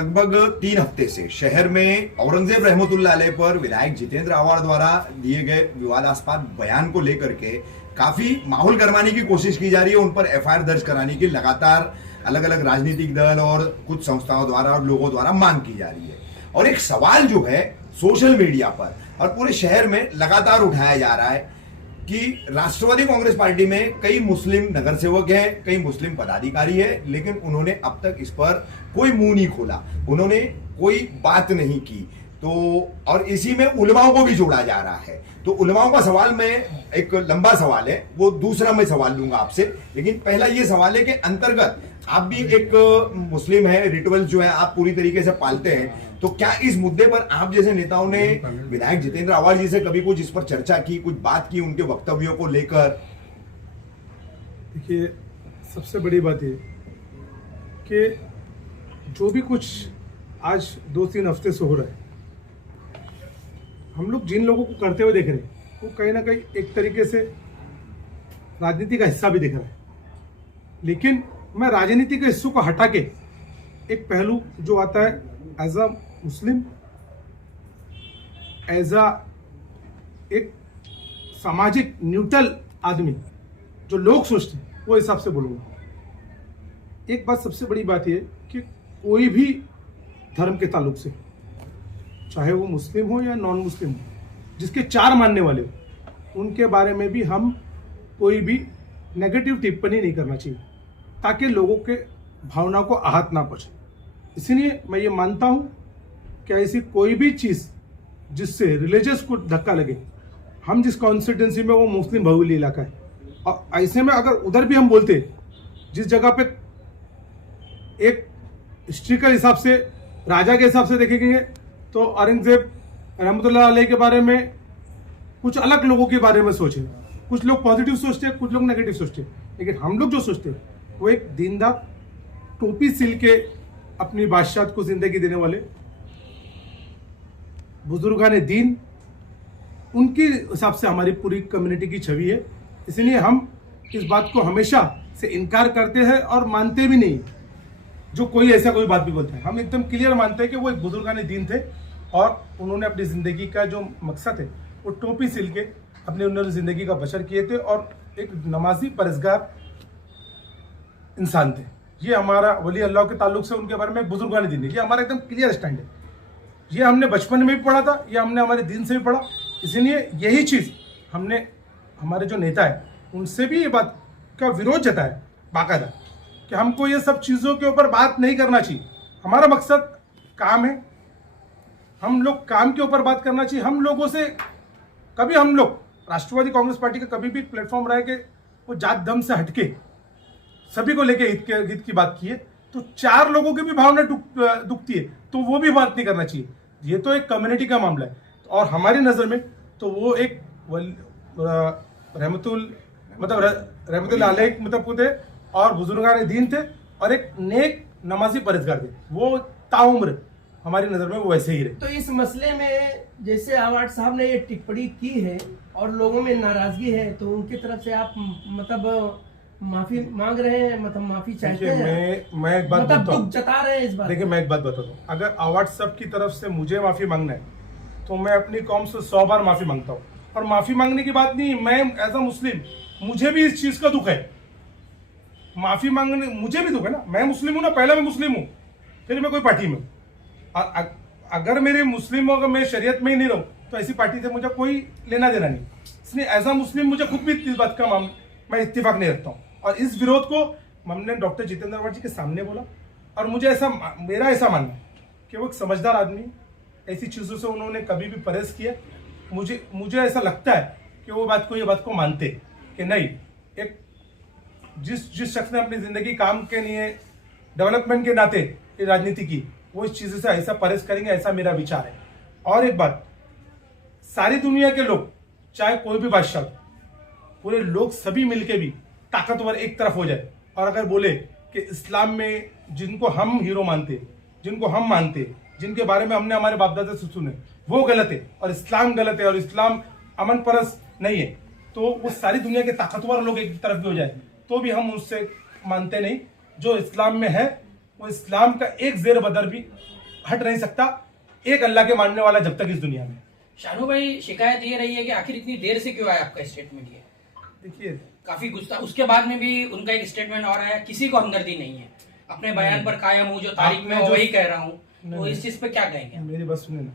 लगभग 3 हफ्ते से शहर में औरंगजेब रहमतुल्लाह अलैह पर विधायक जितेंद्र आव्हाड द्वारा दिए गए विवादास्पद बयान को लेकर के काफी माहौल गरमाने की कोशिश की जा रही है। उन पर एफआईआर दर्ज कराने की लगातार अलग अलग राजनीतिक दल और कुछ संस्थाओं द्वारा और लोगों द्वारा मांग की जा रही है। और एक सवाल जो है सोशल मीडिया पर और पूरे शहर में लगातार उठाया जा रहा है कि राष्ट्रवादी कांग्रेस पार्टी में कई मुस्लिम नगर सेवक हैं, कई मुस्लिम पदाधिकारी हैं, लेकिन उन्होंने अब तक इस पर कोई मुंह नहीं खोला, उन्होंने कोई बात नहीं की। तो और इसी में उलमाओं को भी जोड़ा जा रहा है। तो उलमाओं का सवाल में एक लंबा सवाल है, वो दूसरा मैं सवाल लूंगा आपसे, लेकिन पहला ये सवाल है कि अंतर्गत आप भी एक मुस्लिम है, रिचुअल जो है आप पूरी तरीके से पालते हैं, तो क्या इस मुद्दे पर आप जैसे नेताओं ने विधायक जितेंद्र आव्हाड जी से कभी कुछ इस पर चर्चा की, कुछ बात की उनके वक्तव्यों को लेकर? देखिए, सबसे बड़ी बात ये कि जो भी कुछ आज 2-3 हफ्ते से हो रहा है, हम लोग जिन लोगों को करते हुए देख रहे हैं वो कहीं ना कहीं एक तरीके से राजनीति का हिस्सा भी दिख रहा है। लेकिन मैं राजनीति के हिस्सों को हटा के एक पहलू जो आता है as a Muslim, as a एक सामाजिक न्यूट्रल आदमी जो लोग सोचते हैं वो हिसाब से बोलूँगा। एक बात सबसे बड़ी बात यह कि कोई भी धर्म के ताल्लुक से, चाहे वो मुस्लिम हो या नॉन मुस्लिम हो, जिसके 4 मानने वाले हो, उनके बारे में भी हम कोई भी नेगेटिव टिप्पणी नहीं करना चाहिए ताकि लोगों के भावना को आहत ना पहुंचे। इसलिए मैं ये मानता हूं कि ऐसी कोई भी चीज़ जिससे रिलीजियस को धक्का लगे, हम जिस कॉन्स्टिट्यूंसी में वो मुस्लिम बहुल इलाका है, और ऐसे में अगर उधर भी हम बोलते जिस जगह पे एक हिस्ट्रिकल हिसाब से, राजा के हिसाब से देखेंगे तो औरंगजेब रहमतुल्लाह अलैह के बारे में कुछ अलग लोगों के बारे में सोचे, कुछ लोग पॉजिटिव सोचते हैं, कुछ लोग नेगेटिव सोचते हैं, लेकिन हम लोग जो सोचते हैं वो एक दीनदार, टोपी सिल के अपनी बादशाह को जिंदगी देने वाले बुजुर्गान दीन, उनके हिसाब से हमारी पूरी कम्युनिटी की छवि है। इसलिए हम इस बात को हमेशा से इनकार करते हैं और मानते भी नहीं जो कोई ऐसा कोई बात भी बोलता है। हम एकदम क्लियर मानते हैं कि वो एक बुजुर्गान दीन थे और उन्होंने अपनी ज़िंदगी का जो मकसद है वो टोपी सिल के उन्होंने ज़िंदगी का बशर किए थे और एक नमाजी परहेज़गार इंसान थे। ये हमारा वली अल्लाह के ताल्लुक से उनके बारे में बुजुर्गान दीन है, ये हमारा एकदम क्लियर स्टैंड है। ये हमने बचपन में भी पढ़ा था, ये हमने हमारे दीन से भी पढ़ा। इसलिए यही चीज़ हमने हमारे जो नेता है उनसे भी ये बात का विरोध जताया बाकायदा कि हमको ये सब चीज़ों के ऊपर बात नहीं करना चाहिए। हमारा मकसद काम है, हम लोग काम के ऊपर बात करना चाहिए। हम लोगों से कभी, हम लोग राष्ट्रवादी कांग्रेस पार्टी का कभी भी प्लेटफॉर्म रहा है कि वो जात धर्म से हटके सभी को लेके हित की बात की है, तो 4 लोगों की भी भावना दुखती है तो वो भी बात नहीं करना चाहिए। ये तो एक कम्युनिटी का मामला है और हमारी नज़र में तो वो एक रहमतुल्लाह अलैह मतलब थे और बुजुर्गान दीन थे और एक नेक नमाजी परहेज़गार थे। वो ताउम्र हमारी नज़र में वो वैसे ही रहे। तो इस मसले में जैसे आव्हाड साहब ने ये टिप्पणी की है और लोगों में नाराजगी है, तो उनकी तरफ से आप मतलब माफी मांग रहे हैं, मतलब माफी चाहते हैं? मैं एक बात मतलब दुख जता रहे हैं इस बात। देखिए, मैं एक बात बताता हूँ, अगर आव्हाड साहब की तरफ से मुझे माफी मांगना है तो मैं अपनी कौम से 100 बार माफी मांगता हूँ। और माफी मांगने की बात नहीं, मैं एज अ मुस्लिम मुझे भी इस चीज का दुख है, माफी मांगने मुझे भी दुख है ना। मैं मुस्लिम हूँ ना, पहले मैं मुस्लिम हूँ, फिर मैं कोई पार्टी में हूँ। अगर मेरे मुस्लिम अगर मैं शरीयत में ही नहीं रहूँ तो ऐसी पार्टी से मुझे कोई लेना देना नहीं। इसलिए एज अ मुस्लिम मुझे खुद भी इस बात का मैं इत्तेफाक नहीं रखता हूँ। और इस विरोध को हमने डॉक्टर जितेंद्र आव्हाड जी के सामने बोला और मेरा ऐसा मानना है कि वो एक समझदार आदमी, ऐसी चीज़ों से उन्होंने कभी भी परहेज किया। मुझे ऐसा लगता है कि वो ये बात को मानते कि नहीं, एक जिस शख्स ने अपनी ज़िंदगी काम के लिए डेवलपमेंट के नाते राजनीति की, वो इस चीज़ से ऐसा परहेज करेंगे, ऐसा मेरा विचार है। और एक बात, सारी दुनिया के लोग, चाहे कोई भी बादशाह, पूरे लोग सभी मिलके भी ताकतवर एक तरफ हो जाए और अगर बोले कि इस्लाम में जिनको हम हीरो मानते, जिनको हम मानते, जिनके बारे में हमने हमारे बाप दादा से सुने, वो गलत है और इस्लाम गलत है और इस्लाम अमन परस्त नहीं है, तो वो सारी दुनिया के ताकतवर लोग एक तरफ भी हो जाए तो भी हम उससे मानते नहीं। जो इस्लाम में है वो इस्लाम का एक जेर बदर भी हट नहीं सकता एक अल्लाह के मानने वाला जब तक इस दुनिया में। शानू भाई, शिकायत ये रही है कि आखिर इतनी देर से क्यों आया आपका स्टेटमेंट? ये देखिए, काफी गुस्सा, उसके बाद में भी उनका एक स्टेटमेंट और आया, किसी को हमदर्दी नहीं है, अपने बयान पर कायम हूँ, जो तारीख में वही कह रहा हूँ। तो इस चीज पे क्या कहेंगे? मेरी बात सुनिए ना,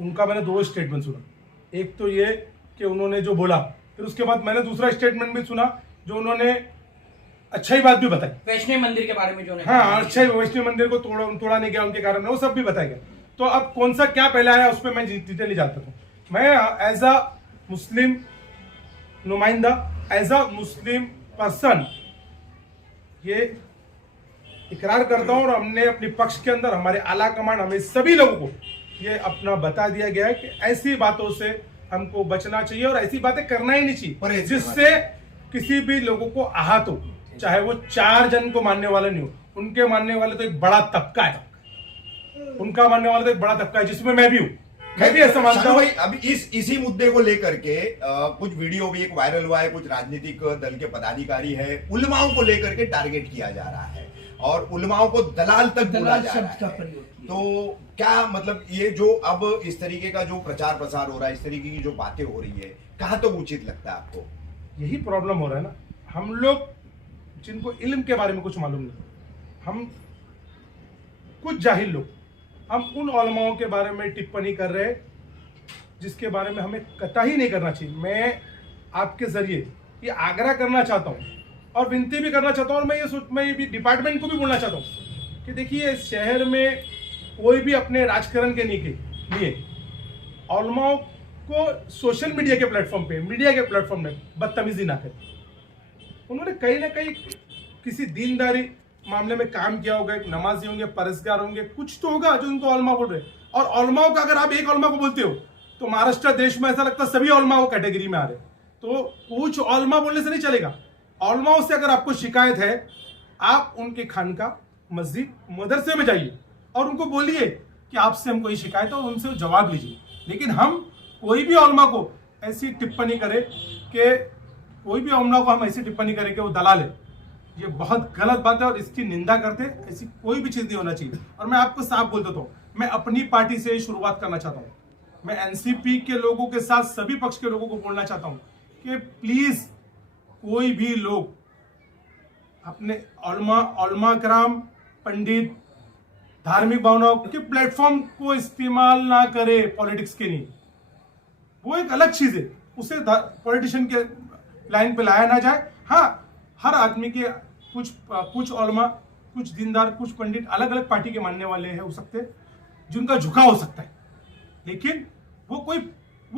उनका मैंने 2 स्टेटमेंट सुना। एक तो ये कि उन्होंने जो बोला, फिर उसके बाद मैंने दूसरा स्टेटमेंट भी सुना जो उन्होंने अच्छा ही बात भी बताई, वैष्णव मंदिर के बारे में जो हाँ अच्छा ही वैष्णव मंदिर को तोड़ा नहीं गया उनके कारण, वो सब भी बताया गया। तो अब कौन सा क्या पहले आया उस पर मैं डिटेल नहीं जानता हूँ। मैं एज अ मुस्लिम नुमाइंदा, एज अ मुस्लिम पर्सन ये इकरार करता हूँ, और हमने अपने पक्ष के अंदर हमारे आला कमान हमें सभी लोगों को ये अपना बता दिया गया है कि ऐसी बातों से हमको बचना चाहिए और ऐसी बातें करना ही नहीं चाहिए जिससे किसी भी लोगों को आहत हो, चाहे वो 4 जन को मानने वाले नहीं हो। उनके मानने वाले तो एक बड़ा तबका है, उनका मानने वाला तो एक बड़ा तबका है जिसमें मैं भी हूँ। मैं भी ऐसा मानता हूँ। अभी इसी मुद्दे को लेकर के कुछ वीडियो भी एक वायरल हुआ है, कुछ राजनीतिक दल के पदाधिकारी है, उलमाओं को लेकर के टारगेट किया जा रहा है और उलमाओं को दलाल तक बोला जा रहा है। तो क्या मतलब ये जो अब इस तरीके का जो प्रचार प्रसार हो रहा है, इस तरीके की जो बातें हो रही है, कहाँ तो उचित लगता है आपको? यही प्रॉब्लम हो रहा है ना, हम लोग जिनको इल्म के बारे में कुछ मालूम नहीं, हम कुछ जाहिल लोग, हम उन उलमाओं के बारे में टिप्पणी कर रहे हैं जिसके बारे में हमें कतई नहीं करना चाहिए। मैं आपके जरिए ये आग्रह करना चाहता हूँ और विनती भी करना चाहता हूँ, और मैं ये भी डिपार्टमेंट को भी बोलना चाहता हूँ कि देखिए, इस शहर में कोई भी अपने राजकरण के लिए उलमाओं को सोशल मीडिया के प्लेटफॉर्म पे, मीडिया के प्लेटफॉर्म में बदतमीजी ना करे। उन्होंने कहीं ना कहीं किसी दीनदारी मामले में काम किया होगा, एक नमाजी होंगे, परहेजगार होंगे, कुछ तो होगा जो उनको उलमा बोल रहे हैं। और उलमाओं का अगर आप एक उलमा को बोलते हो तो महाराष्ट्र देश में ऐसा लगता है सभी उलमा वो कैटेगरी में आ रहे। तो कुछ उलमा बोलने से नहीं चलेगा। उलमाओं से अगर आपको शिकायत है, आप उनके खानका, मस्जिद, मदरसे में जाइए और उनको बोलिए कि आपसे हमको ये शिकायत है और उनसे जवाब लीजिए। लेकिन हम कोई भी उलमा को ऐसी टिप्पणी करे कि कोई भी उलमा को हम ऐसी टिप्पणी करें कि वो दलाल है, ये बहुत गलत बात है और इसकी निंदा करते। ऐसी कोई भी चीज नहीं होना चाहिए। और मैं आपको साफ बोल देता हूँ, मैं अपनी पार्टी से शुरुआत करना चाहता हूँ। मैं एनसीपी के लोगों के साथ सभी पक्ष के लोगों को बोलना चाहता हूँ कि प्लीज कोई भी लोग अपने उलमा कराम, पंडित, धार्मिक भावनाओं के प्लेटफॉर्म को इस्तेमाल ना करे पॉलिटिक्स के लिए। वो एक अलग चीज है, उसे पॉलिटिशियन के लाइन पे लाया ना जाए। हाँ, हर आदमी के कुछ उलमा, कुछ दीनदार, कुछ पंडित अलग अलग पार्टी के मानने वाले हैं हो सकते हैं, जिनका झुकाव हो सकता है, लेकिन वो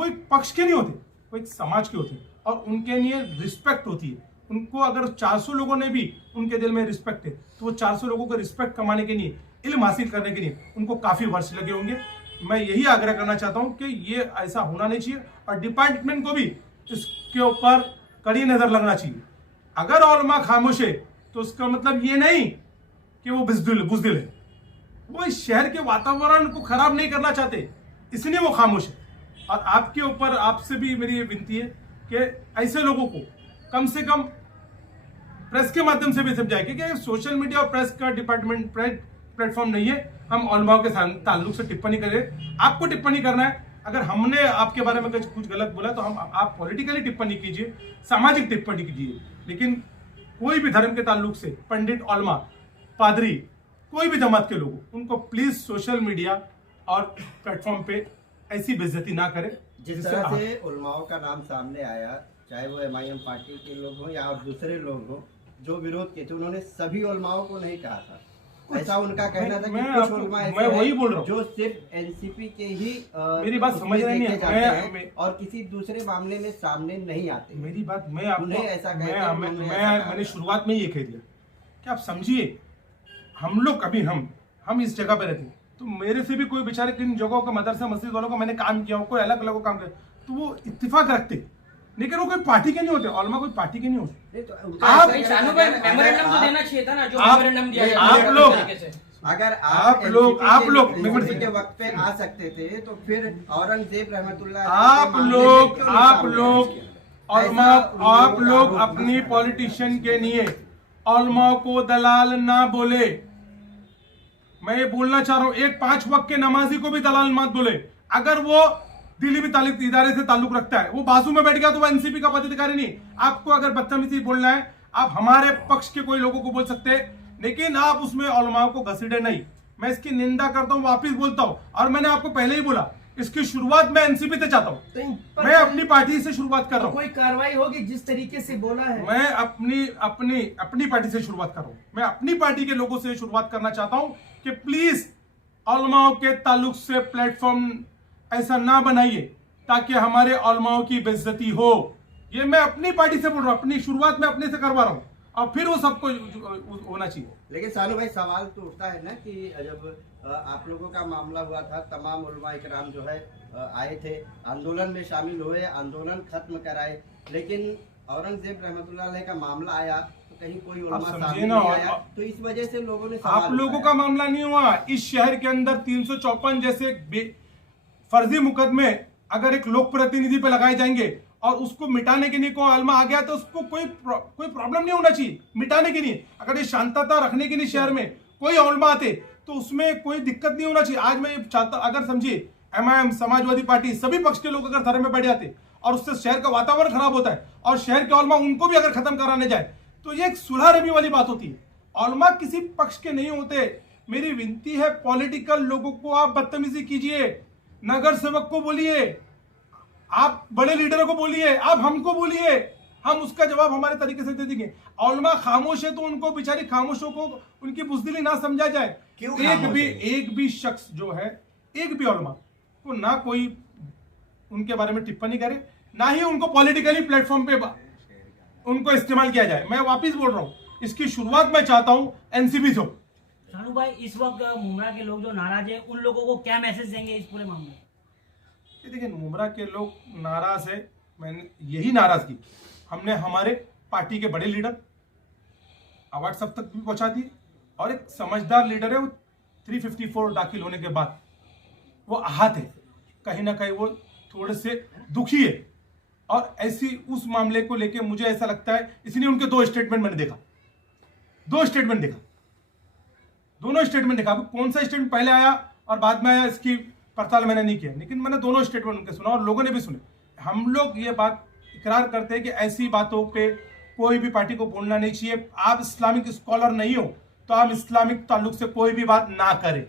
एक पक्ष के नहीं होते, वो एक समाज के होते हैं और उनके लिए रिस्पेक्ट होती है। उनको अगर 400 लोगों ने भी उनके दिल में रिस्पेक्ट है तो वो 400 लोगों को रिस्पेक्ट कमाने के लिए, इल्म हासिल करने के लिए उनको काफी वर्ष लगे होंगे। मैं यही आग्रह करना चाहता हूं कि ये ऐसा होना नहीं चाहिए और डिपार्टमेंट को भी इसके ऊपर कड़ी नजर लगना चाहिए। अगर उलमा खामोश है तो उसका मतलब ये नहीं कि वो बुज़दिल है, वो इस शहर के वातावरण को खराब नहीं करना चाहते, इसलिए वो खामोश है। और आपके ऊपर, आपसे भी मेरी विनती है कि ऐसे लोगों को कम से कम प्रेस के माध्यम से भी समझाए, क्योंकि सोशल मीडिया और प्रेस का डिपार्टमेंट प्लेटफॉर्म नहीं है हम उलमाओं के ताल्लुक से टिप्पणी करें। आपको टिप्पणी करना है, अगर हमने आपके बारे में कुछ गलत बोला तो आप पॉलिटिकली टिप्पणी कीजिए, सामाजिक टिप्पणी कीजिए, लेकिन कोई भी धर्म के ताल्लुक से पंडित, उलमा, पादरी, कोई भी जमात के लोग, उनको प्लीज सोशल मीडिया और प्लेटफॉर्म पे ऐसी बेइज्जती ना करें। जिस तरह से उलमाओं का नाम सामने आया, चाहे वो MIM पार्टी के लोग हों या दूसरे लोग हों जो विरोध किए थे, उन्होंने सभी उलमाओं को नहीं कहा था। ऐसा उनका कहना था कि कुछ उलमा मैं वही बोल रहा हूँ जो सिर्फ एनसीपी के ही मेरी बात समझ रहे नहीं और किसी दूसरे मामले में सामने नहीं आते। मेरी बात मैं आपको ऐसा मैंने शुरुआत में ये कह दिया कि आप समझिए, हम लोग कभी हम इस जगह पे रहते हैं तो मेरे से भी कोई बेचारे किन जगहों का मदरसा मस्जिद वालों को मैंने काम किया हो, कोई अलग अलग काम किया, तो वो इत्तेफाक रखते, लेकिन वो कोई पार्टी के नहीं होते। उलमा कोई पार्टी के नहीं होते। आप मेमोरेंडम तो देना चाहिए था ना, जो मेमोरेंडम दिया गया। आप लोग अगर आप लोग के वक्त पे आ सकते थे तो फिर औरंगजेब रहमतुल्लाह आप लोग अपनी पॉलिटिशियन के लिए उलमा को दलाल ना बोले। मैं ये बोलना चाह रहा हूं, एक 5 वक्त के नमाजी को भी दलाल मत बोले। अगर वो दिल्ली भी तालिक इदारे से ताल्लुक रखता है, वो बाजू में बैठ गया तो वो एनसीपी का पदाधिकारी नहीं। आपको अगर बदतमीजी बोलना है, आप हमारे पक्ष के कोई लोगों को बोल सकते हैं, लेकिन आप उसमें उलमा को घसीटे नहीं। मैं इसकी निंदा करता हूं, वापिस बोलता हूं, और मैंने आपको पहले ही बोला इसकी शुरुआत मैं एनसीपी से चाहता हूं। तो इन पर मैं अपनी पार्टी से शुरुआत कर रहा हूं। कोई कार्रवाई होगी जिस तरीके से बोला है? मैं अपनी पार्टी से शुरुआत कर रहा हूं। मैं अपनी पार्टी के लोगों से शुरुआत करना चाहता हूं कि प्लीज उलमाओं के ताल्लुक से प्लेटफॉर्म ऐसा ना बनाइए ताकि हमारे उलमाओं की बेइज्जती हो। ये मैं अपनी पार्टी से बोल रहा हूं, अपनी शुरुआत में अपने से करवा रहा हूं, और फिर वो सबको होना चाहिए। लेकिन सानू भाई सवाल तो उठता है ना कि जब आप लोगों का मामला हुआ था, तमाम उलमा इकराम जो है आए थे, आंदोलन में शामिल हुए, आंदोलन खत्म कराए, लेकिन औरंगजेब रहमतुल्लाह अलैह का मामला आया तो कहीं कोई उलमा सामने नहीं आया। तो इस वजह से लोगों ने आप लोगों का मामला नहीं हुआ। इस शहर के अंदर 354 जैसे फर्जी मुकदमे अगर एक लोक प्रतिनिधि पे लगाए जाएंगे और उसको मिटाने के लिए कोई उलमा आ गया तो उसको कोई प्रॉब्लम नहीं होना चाहिए मिटाने के लिए। अगर ये शांतता रखने के लिए शहर में कोई उलमा आते तो उसमें कोई दिक्कत नहीं होना चाहिए। आज मैं चाहता, अगर समझिए एमआईएम, समाजवादी पार्टी, सभी पक्ष के लोग अगर धर्म में बैठ जाते और उससे शहर का वातावरण खराब होता है और शहर के उलमा उनको भी अगर खत्म कराने जाए तो ये एक सुलह रबी वाली बात होती है। उलमा किसी पक्ष के नहीं होते। मेरी विनती है, पॉलिटिकल लोगों को आप बदतमीजी कीजिए, नगर सेवक को बोलिए, आप बड़े लीडरों को बोलिए, आप हमको बोलिए, हम उसका जवाब हमारे तरीके से दे देंगे। उलमा खामोश है तो उनको बेचारी खामोशों को उनकी बुज़दिली ना समझा जाए। क्यों एक भी शख्स जो है, एक भी उलमा को ना कोई उनके बारे में टिप्पणी करे, ना ही उनको पॉलिटिकली प्लेटफॉर्म पे उनको इस्तेमाल किया जाए। मैं वापिस बोल रहा हूं, इसकी शुरुआत मैं चाहता हूं एनसीपी से। शानू भाई, इस वक्त मुमरा के लोग जो नाराज है, उन लोगों को क्या मैसेज देंगे इस पूरे मामले में? देखिए, मुमरा के लोग नाराज है, मैंने यही नाराजगी हमने हमारे पार्टी के बड़े लीडर अवार्ड सब तक भी पहुंचा दिए, और एक समझदार लीडर है, वो 354 दाखिल होने के बाद वो आहत है, कहीं ना कहीं वो थोड़े से दुखी है। और ऐसी उस मामले को लेके मुझे ऐसा लगता है, इसलिए उनके 2 स्टेटमेंट मैंने देखा, 2 स्टेटमेंट देखा, दोनों स्टेटमेंट देखा। कौन सा स्टेटमेंट पहले आया और बाद में आया इसकी पड़ताल मैंने नहीं किया, लेकिन मैंने दोनों स्टेटमेंट उनके सुना और लोगों ने भी सुने। हम लोग ये बात इकरार करते हैं कि ऐसी बातों पे कोई भी पार्टी को बोलना नहीं चाहिए। आप इस्लामिक स्कॉलर नहीं हो तो आप इस्लामिक ताल्लुक से कोई भी बात ना करें।